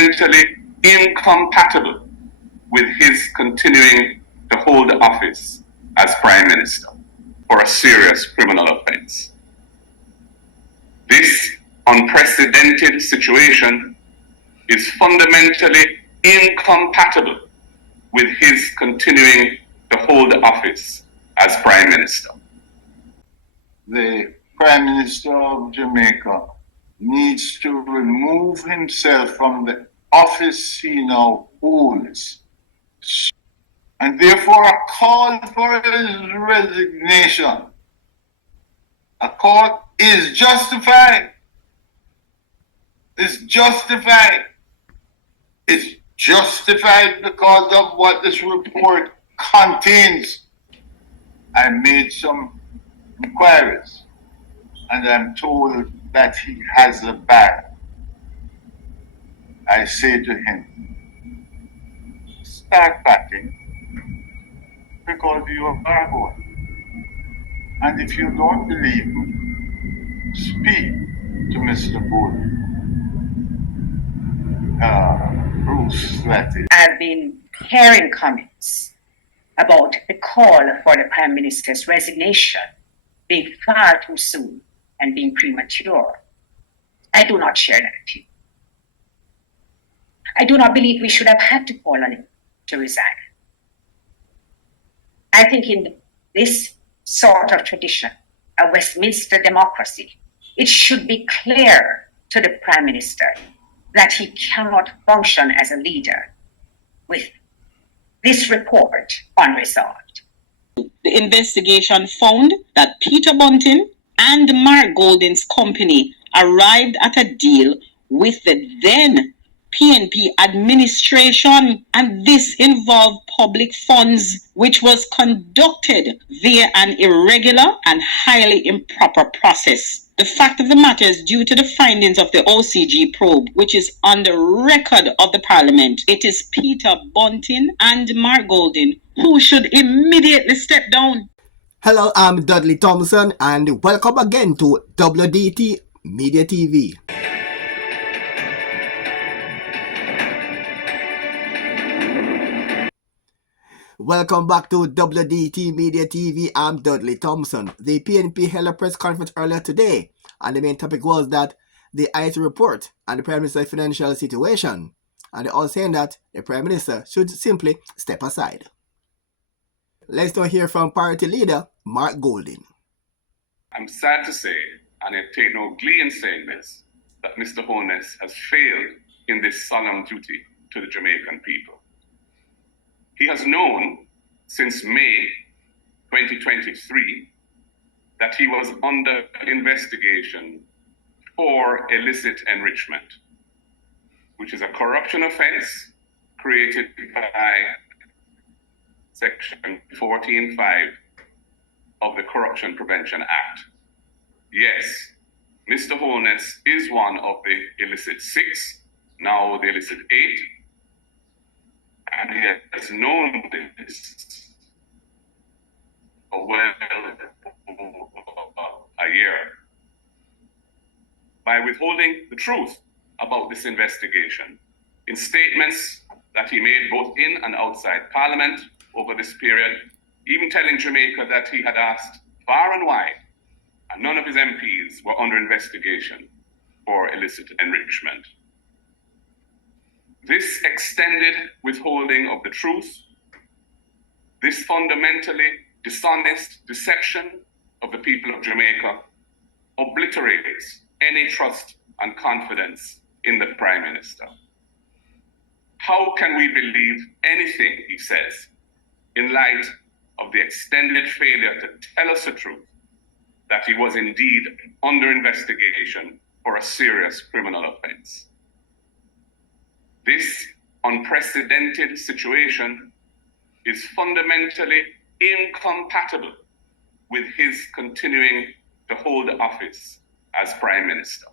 fundamentally incompatible with his continuing to hold office as Prime Minister for a serious criminal offense. This unprecedented situation is fundamentally incompatible with his continuing to hold office as Prime Minister. The Prime Minister of Jamaica needs to remove himself from the office he now holds. And therefore a call for his resignation. A call is justified. It's justified. It's justified because of what this report contains. I made some inquiries and I'm told that he has a bag. I say to him, start packing because you are going. And if you don't believe me, speak to Mr. Bowden. Bruce, that is. I've been hearing comments about the call for the Prime Minister's resignation being far too soon and being premature. I do not share that view. I do not believe we should have had to call on him to resign. I think in this sort of tradition, a Westminster democracy, it should be clear to the Prime Minister that he cannot function as a leader with this report unresolved. The investigation found that Peter Bunting and Mark Golding's company arrived at a deal with the then PNP administration, and this involved public funds, which was conducted via an irregular and highly improper process. The fact of the matter is, due to the findings of the OCG probe, which is on the record of the Parliament, it is Peter Bunting and Mark Golding who should immediately step down. Hello, I'm Dudley Thompson and welcome again to WDT Media TV. Welcome back to WDT Media TV. I'm Dudley Thompson. The PNP held a press conference earlier today, and the main topic was that the IT report and the Prime Minister's financial situation. And they're all saying that the Prime Minister should simply step aside. Let's now hear from Party Leader Mark Golding. I'm sad to say, and I take no glee in saying this, that Mr. Holness has failed in this solemn duty to the Jamaican people. He has known since May 2023 that he was under investigation for illicit enrichment, which is a corruption offense created by Section 14(5) of the Corruption Prevention Act. Yes, Mr. Holness is one of the illicit 6, now the illicit 8, and he has known this for well a year. By withholding the truth about this investigation in statements that he made both in and outside Parliament over this period, even telling Jamaica that he had asked far and wide, and none of his MPs were under investigation for illicit enrichment. This extended withholding of the truth, this fundamentally dishonest deception of the people of Jamaica obliterates any trust and confidence in the Prime Minister. How can we believe anything he says in light of the extended failure to tell us the truth that he was indeed under investigation for a serious criminal offense? This unprecedented situation is fundamentally incompatible with his continuing to hold office as Prime Minister.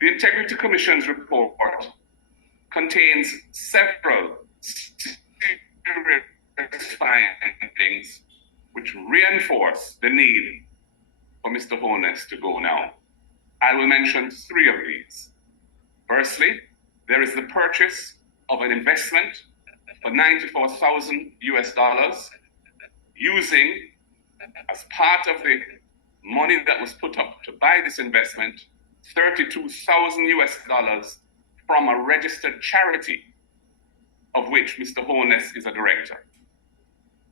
The Integrity Commission's report contains several serious findings which reinforce the need for Mr. Holness to go now. I will mention 3 of these. Firstly, there is the purchase of an investment for 94,000 US dollars using, as part of the money that was put up to buy this investment, 32,000 US dollars from a registered charity of which Mr. Holness is a director,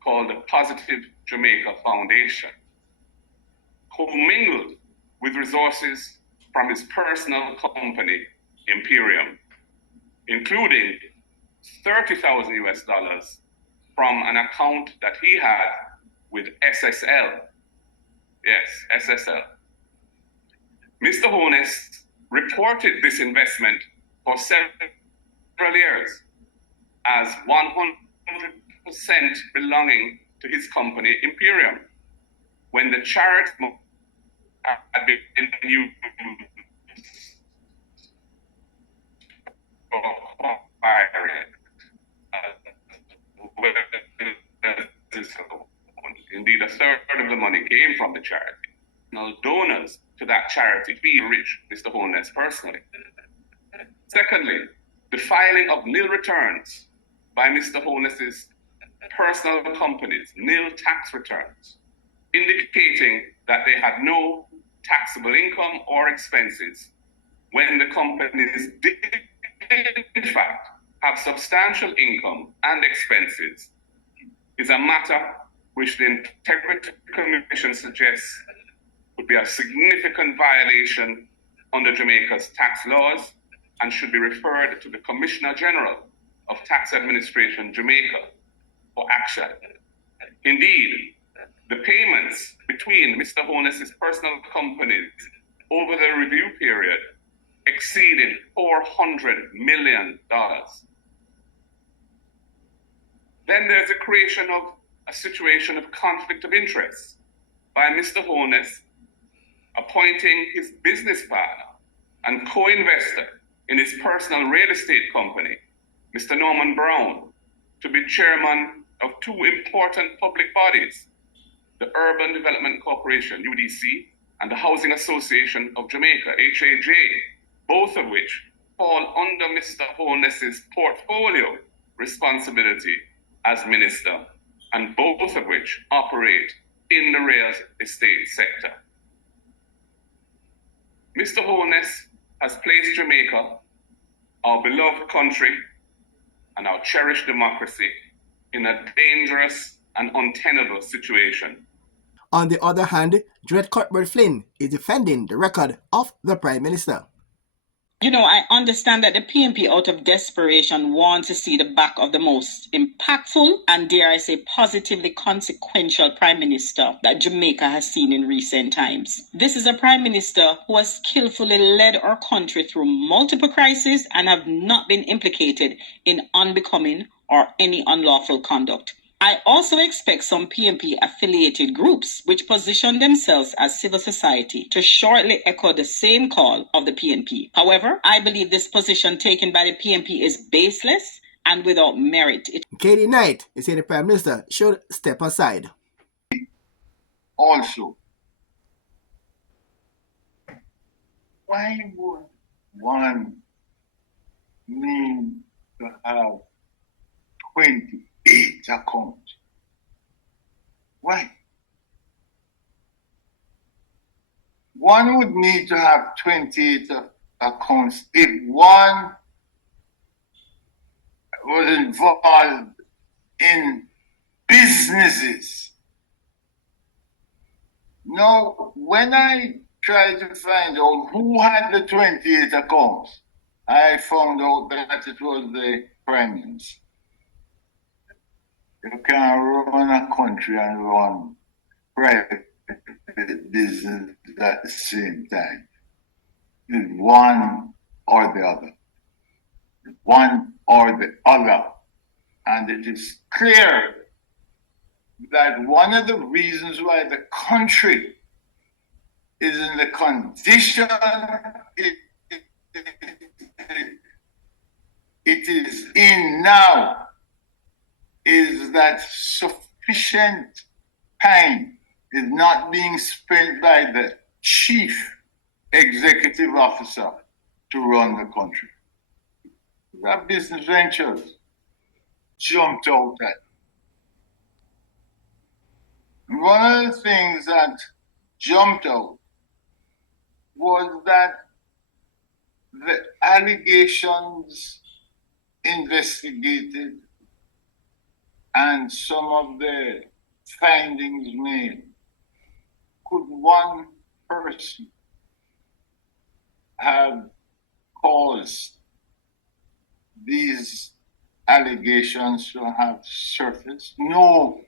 called the Positive Jamaica Foundation, commingled with resources from his personal company, Imperium, including 30,000 US dollars from an account that he had with SSL. Yes, SSL. Mr. Holness reported this investment for several years as 100% belonging to his company, Imperium, when the charity had been used for acquiring. Indeed, a third of the money came from the charity. Now, donors to that charity be rich Mr. Holness personally. Secondly, the filing of nil returns by Mr. Holness's personal companies, nil tax returns, indicating that they had no taxable income or expenses when the companies did, in fact, have substantial income and expenses, is a matter which the Integrity Commission suggests would be a significant violation under Jamaica's tax laws and should be referred to the Commissioner General of Tax Administration, Jamaica, for action. Indeed, the payments between Mr. Holness's personal companies over the review period exceeded $400 million. Then there's a creation of a situation of conflict of interest by Mr. Holness appointing his business partner and co-investor in his personal real estate company, Mr. Norman Brown, to be chairman of two important public bodies, the Urban Development Corporation, UDC, and the Housing Association of Jamaica, HAJ, both of which fall under Mr. Holness's portfolio responsibility as minister, and both of which operate in the real estate sector. Mr. Holness has placed Jamaica, our beloved country and our cherished democracy, in a dangerous and untenable situation. On the other hand, Dred Cuthbert Flynn is defending the record of the Prime Minister. You know, I understand that the PNP, out of desperation, want to see the back of the most impactful and, dare I say, positively consequential Prime Minister that Jamaica has seen in recent times. This is a Prime Minister who has skillfully led our country through multiple crises and have not been implicated in unbecoming or any unlawful conduct. I also expect some PNP affiliated groups which position themselves as civil society to shortly echo the same call of the PNP. However, I believe this position taken by the PNP is baseless and without merit. Katie Knight is saying the Prime Minister should step aside. Also, why would one need to have 28 accounts? Why? One would need to have 28 accounts if one was involved in businesses. Now, when I tried to find out who had the 28 accounts, I found out that it was the Prime Minister. You can't run a country and run private business at the same time. It's one or the other. One or the other. And it is clear that one of the reasons why the country is in the condition it is in now is that sufficient time is not being spent by the chief executive officer to run the country. That business ventures jumped out at. One of the things that jumped out was that the allegations investigated and some of the findings made, could one person have caused these allegations to have surfaced? No.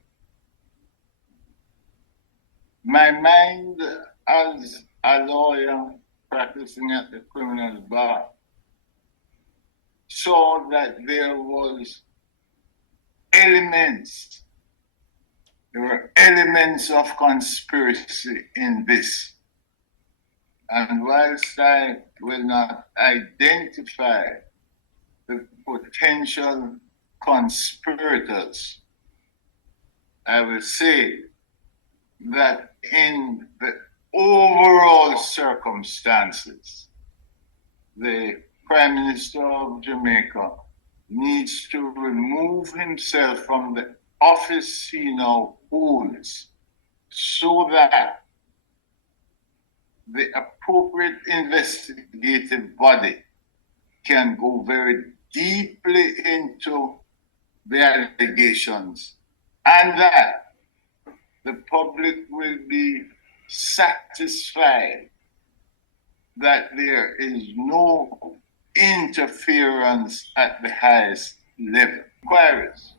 My mind as a lawyer practicing at the criminal bar saw that there were elements of conspiracy in this. And whilst I will not identify the potential conspirators, I will say that in the overall circumstances, the Prime Minister of Jamaica needs to remove himself from the office he now holds so that the appropriate investigative body can go very deeply into the allegations, and that the public will be satisfied that there is no interference at the highest level. Inquiries,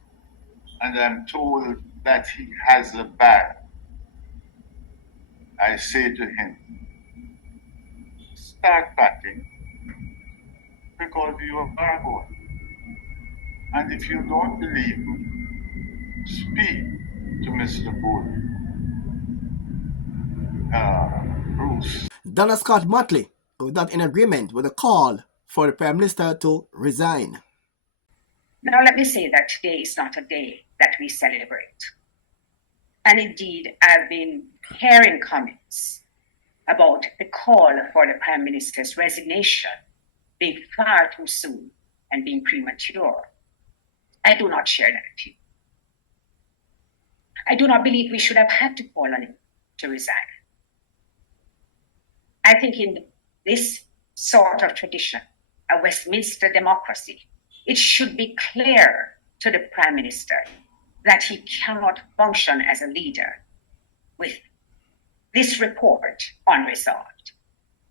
and I'm told that he has a bag. I say to him, start packing because you are going. And if you don't believe me, speak to Mr. Bowden. Bruce. Donna Scott Motley was not in agreement with the call for the Prime Minister to resign. Now, let me say that today is not a day that we celebrate. And indeed, I've been hearing comments about the call for the Prime Minister's resignation being far too soon and being premature. I do not share that view. I do not believe we should have had to call on him to resign. I think in this sort of tradition, a Westminster democracy, it should be clear to the Prime Minister that he cannot function as a leader with this report unresolved.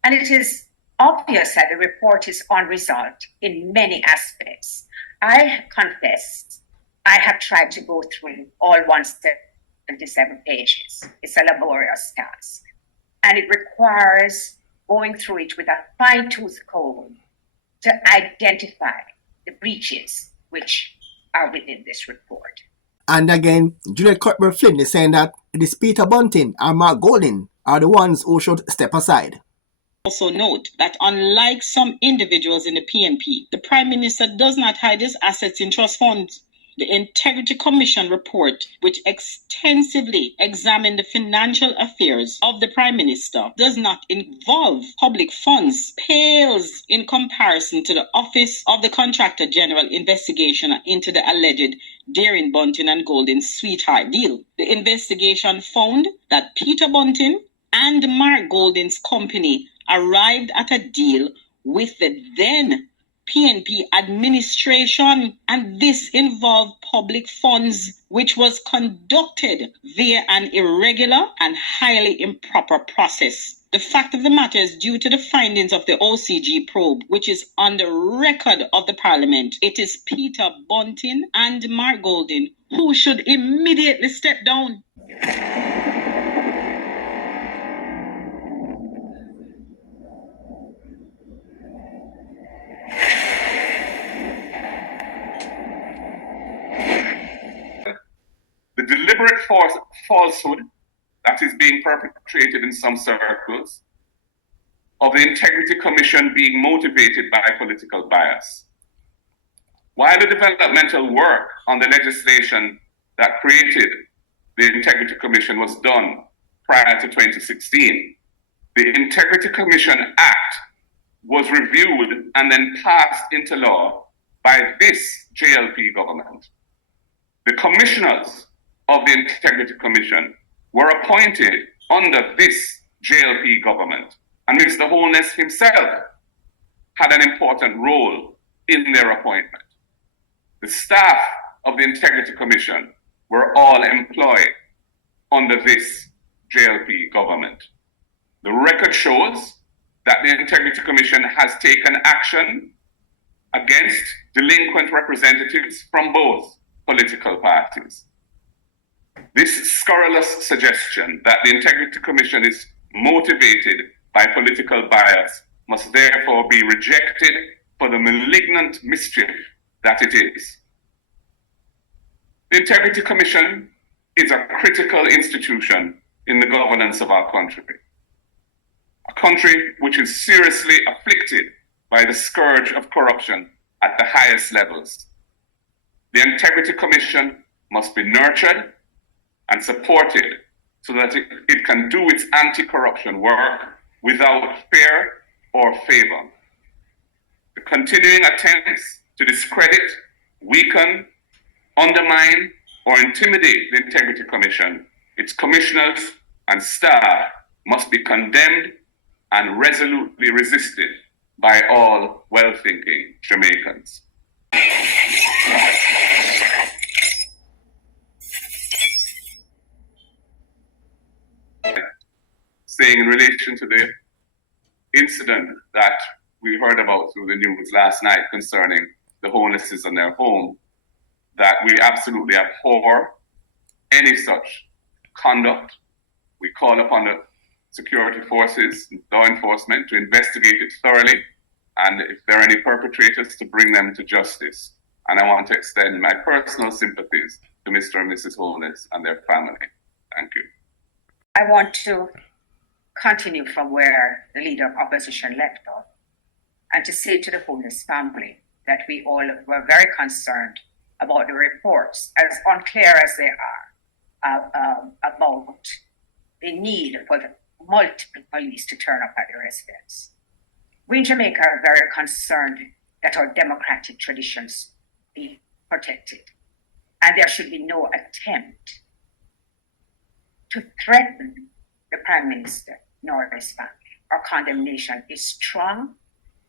And it is obvious that the report is unresolved in many aspects. I confess, I have tried to go through all 177 pages. It's a laborious task. And it requires going through it with a fine-tooth comb to identify the breaches which are within this report. And again, Juliet Cuthbert Flynn is saying that it is Peter Bunting and Mark Golding are the ones who should step aside. Also note that unlike some individuals in the PNP, the Prime Minister does not hide his assets in trust funds. The Integrity Commission report, which extensively examined the financial affairs of the Prime Minister, does not involve public funds, pales in comparison to the Office of the Contractor General investigation into the alleged Daring Bunting and Golden sweetheart deal. The investigation found that Peter Bunting and Mark Golding's company arrived at a deal with the then PNP administration, and this involved public funds, which was conducted via an irregular and highly improper process. The fact of the matter is, due to the findings of the OCG probe, which is on the record of the Parliament, it is Peter Bunting and Mark Golding who should immediately step down. The deliberate falsehood that is being perpetrated in some circles of the Integrity Commission being motivated by political bias. While the developmental work on the legislation that created the Integrity Commission was done prior to 2016, the Integrity Commission Act was reviewed and then passed into law by this JLP government. The commissioners of the Integrity Commission were appointed under this JLP government, and Mr. Holness himself had an important role in their appointment. The staff of the Integrity Commission were all employed under this JLP government. The record shows that the Integrity Commission has taken action against delinquent representatives from both political parties. This scurrilous suggestion that the Integrity Commission is motivated by political bias must therefore be rejected for the malignant mischief that it is. The Integrity Commission is a critical institution in the governance of our country, a country which is seriously afflicted by the scourge of corruption at the highest levels. The Integrity Commission must be nurtured and supported so that it can do its anti-corruption work without fear or favor. The continuing attempts to discredit, weaken, undermine, or intimidate the Integrity Commission, its commissioners and staff must be condemned and resolutely resisted by all well-thinking Jamaicans. Saying in relation to the incident that we heard about through the news last night concerning the Holnesses and their home, that we absolutely abhor any such conduct. We call upon the security forces, law enforcement, to investigate it thoroughly, and if there are any perpetrators, to bring them to justice. And I want to extend my personal sympathies to Mr. and Mrs. Holness and their family. Thank you. I want to continue from where the leader of opposition left off, and to say to the Holness family that we all were very concerned about the reports, as unclear as they are, about the need for the multiple police to turn up at the residence. We in Jamaica are very concerned that our democratic traditions be protected, and there should be no attempt to threaten the Prime Minister nor his family. Our condemnation is strong,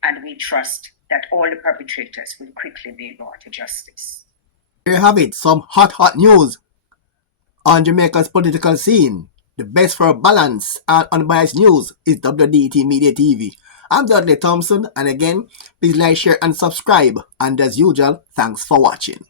and we trust that all the perpetrators will quickly be brought to justice. There you have it, some hot news on Jamaica's political scene. The best for balance and unbiased news is WDT Media TV. I'm Dudley Thompson, and again, please like, share, and subscribe. And as usual, thanks for watching.